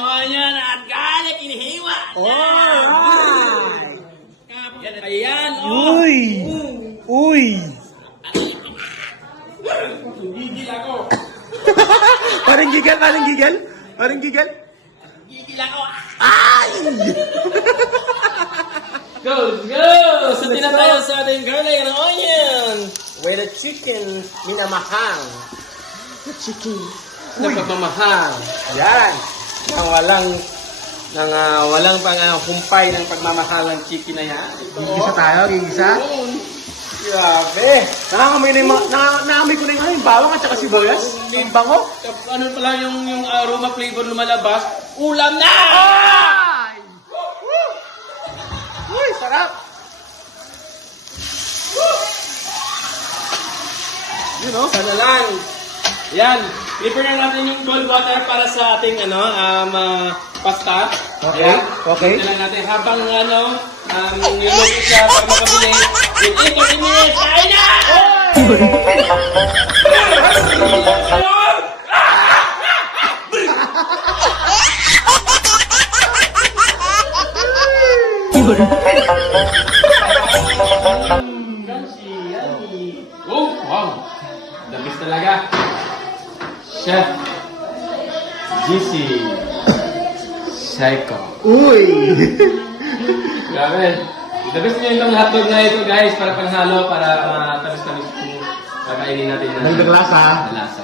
onion at garlic inihiwa. Alright! Ayan, Uy! Uy! Gigil ako. Parang gigal, parang gigal. Parang gigal. Gigil ako. Ay! Go! Satin na tayo sa ating garlic and onion. Where the chicken minamahang. The chicken. Nagpapamahal. Yan. Walang humpay ng pagmamahal ng chicken na yan. Gigisa tayo, gigisa. Grabe. Naamoy ko na yung bawang at saka sibuyas. Ang bango. Ano pala yung aroma flavor lumalabas? Ulam na! Ay! Uy, sarap. You know? Sana lang. Yan. Prepare na natin yung cold water para sa ating pasta. Okay, Ayan. okay. Ito lang natin habang niluto siya para makabili. In 30 minutes, kain na! Oh, wow! The best talaga. Chef GC Psycho. Uy! Grabe. The best nyo itong hotdog na ito guys para panghalo para matamis-tamis kung kakainin natin na Dagdag lasa. lasa.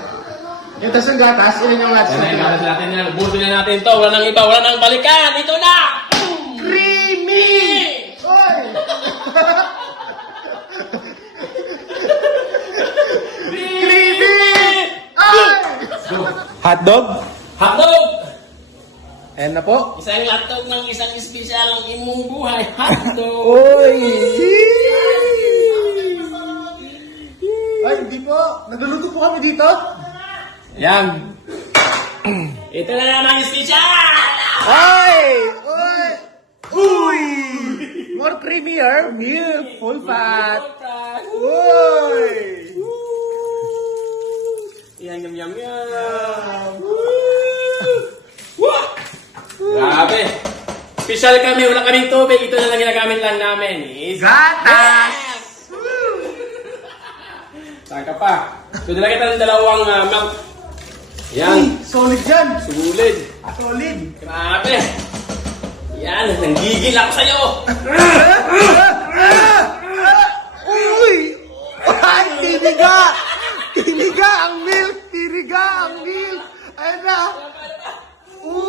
Yung tas ng gatas, ilan yung gatas? Yan na yung gatas natin yan. Ubusin na natin ito. Wala nang iba. Wala nang balikan. Ito na! Creamy! Uy! Creamy! Ay! Hotdog? Hotdog! Ayan na po. Isang hotdog ng isang espesyal ang imong buhay. Hotdog! Uy! Ay, hindi po. Nagluluto po kami dito. Yan. Ito na naman yung espesyal! Ay! Uy! Uy! More creamier. Milk. Full fat. Uy! Yan, yum, yum, yum. Woo! Grabe. Special kami. Wala kaming tubig. Ito na lang ginagamit lang namin. Gatas! Saan ka pa? So, dala kita ng dalawang milk. Uy! Yan. Solid yan! Sulit. Solid! Grabe. Yan. Nanggigil ako sa'yo. Uy! Ay, tiniga! Tiniga ang milk! Tiniga ang milk! Ayan na! Uy!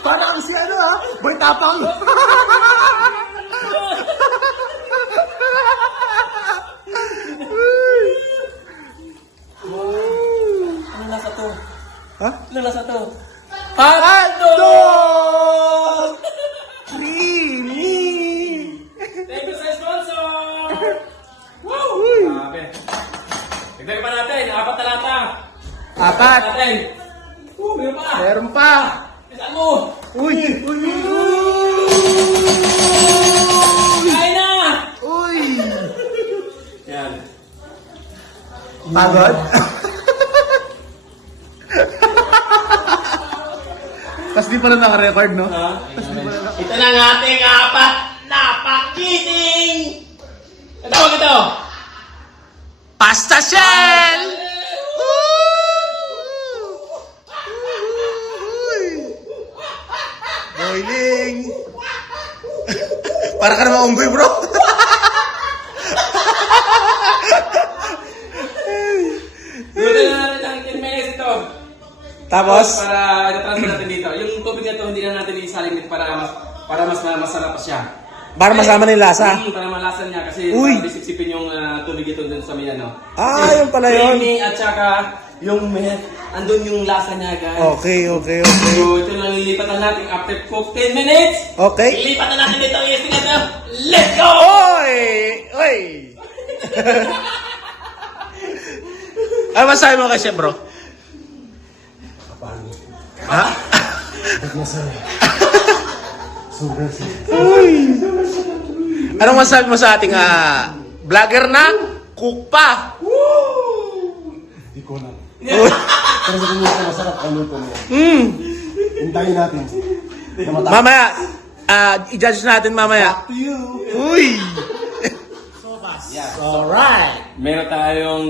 Parang si ano ha? Boy Tapang! Ano nasa to? Ha? Ano nasa to? Hotdog! Creamy! Thank you sa sponsor! Woo! Uy! Grabe. Dagdag pa natin. 4 na lata. Apat! Natin. Meron pa. Meron pa! Saan mo? Uy! Uy! Kain na! Uy! Yan. Pagod? Tapos di pala naka-record, no? Ha? Ito na ang ating 4 na pakiting! Ang tawag ito? Pasta shell! Boiling! Para ka naman unggoy, bro! Luto na natin ng 10 minutes ito. Tapos? Para i-transfer natin dito. Yung tubig na ito, hindi na natin isalin dito para mas masarap pa siya. Para masama na yung lasa? Para malasan niya kasi Uy! sipsipin yung tubig ito dun sa may ano. Ah, yun pala yun. Creamy at saka yung andun yung lasa niya, guys. Okay, okay, okay. So, ito lang lilipat na natin after 15 minutes. Okay. Lilipat na natin dito yung ito. Let's go! Oy! Oy! Ano masabi mo kasi, bro? Ha? Uy! Anong masabi mo sa ating vlogger na cook pa? Hindi ko lang. Uy. Pero sa tingin ko masarap ang luto niya. Hintayin natin. Na matapos. Mamaya, i-judge natin mamaya. To you. Uy! Yeah. Alright. Meron tayong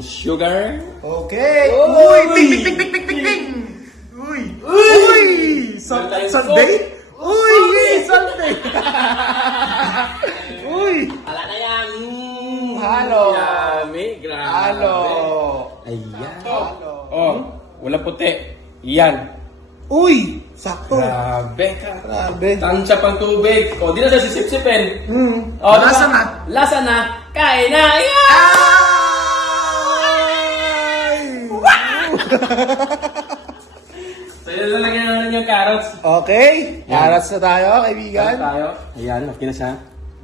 sugar. Okay. Uy! Ting, ting, ting, ting, ting, ting, ting. Uy! Uy! Sunday? Uy! Sunday! Uy! Ala na yan. Halo. Yummy. Grabe. Halo. Ayan. Oh, wala puti. Yan. Uy! Sakto. Grabe. Grabe. Tansya pang tubig. O, di na siya sisip-sipin. O, Lasa na. Lasa na. Kain na. Ayan! Ay! So, yun lang lagyan natin yung carrots. Okay. Yan. Carrots na tayo, kaibigan. Tayo. Ayan, okay na siya.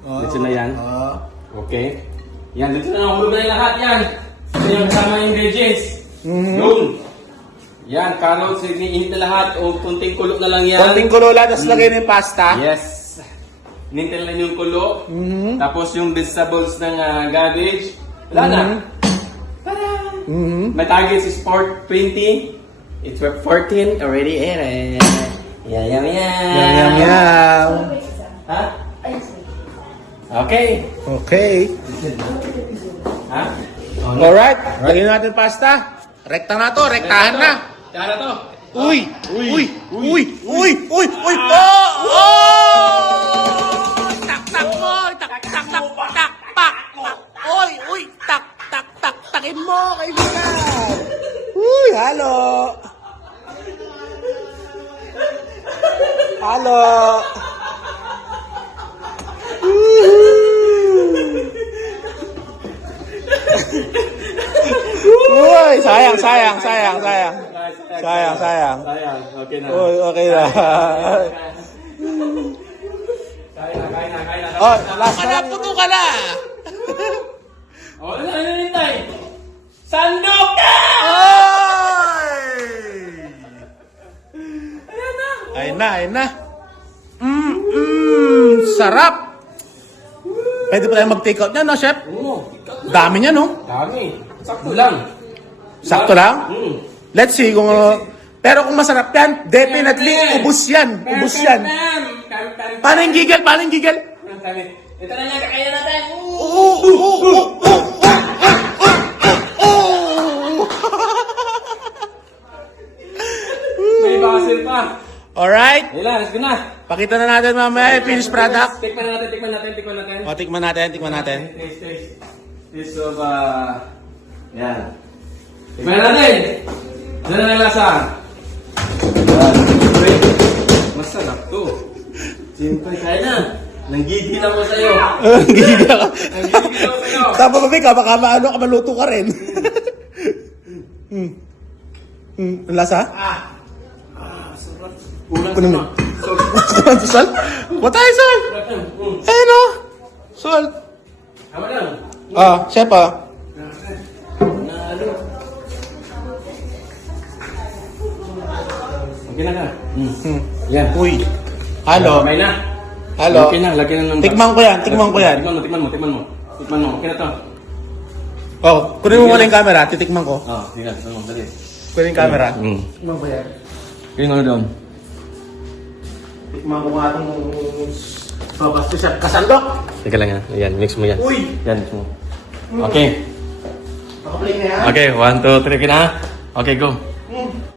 Dito na yan. Oo. Okay. Yan, dito na nahulog na yung lahat yan. Ito yung kasama yung ingredients. Mhm. Yun. Yan, carrots, iniinit na lahat. O, kunting kulo na lang yan. Konting kulola, tapos lagay na yung pasta. Yes. Inintin lang yung kulo. Mhm. Tapos yung vegetables ng cabbage. Wala na. Tada! Mhm. My target is 20. It's 14 already ate. Yum, yum, yum. Yum, yum, yum. Ha? Okay. Okay. Ha? Alright. Lagyan natin pasta. Rekta na to, rektahan na. Kaya to. Uy! Uy! Uy! Uy! Uy! Uy! Oh! Oh! Tak tak mo! Tak tak tak tak pak pak. Uy! Uy! Tak tak tak takin mo kaibigan. Uy! Halo! Halo! Uy! Sayang, sayang, sayang, sayang. Sayang, sayang. Sayang. Okay na. Uy, okay na. Kain na. Oh, last na. Puto ka na. Oh, ano na nintay? Sandok ka! Ay na. Sarap. Pwede pa tayo mag-take out niya, no, chef? Oo. Dami niya, no? Dami. Sakto lang. Sakto lang? Let's see kung... pero kung masarap yan, definitely, ubus yan. Ubus yan. Paano yung gigil? Paano yung gigil? Ito na lang, kakayan natin. May basil pa. Alright. Ayun lang, let's go na. Pakita na natin mamaya yung finished product. Tikman natin. O, tikman natin. Taste of, yan. Tikman natin. Ano na ang lasa? Yan. Wait. Masarap to. Siyempre, kaya na. Nanggigil ako sa'yo. Gigil ako. Nanggigil ako sa'yo. Tapos kami, baka maano ka, maluto ka rin. Ang lasa? Unang Kunin mo. sama. Salt? Matay salt! Ayun o. Salt. Tama lang. Chef ah. Nalo. Okay na ka. Yan. Uy. Halo. May na. Halo. Okay na, lagyan na ng... Tikman ko yan. Tikman mo. Okay na to. Oh, kunin mo muna yung camera. Titikman ko. Sige. Dali. Kunin yung camera. Tikman ko yan. Kunin ko doon. Tikman ko nga itong... Basta siya. Kasandok. Teka lang yan. Ayan, mix mo yan. Uy. Yan, mix mo. Okay. Nakaplay na yan. Okay, 1, 2, 3 ka na. Okay, go.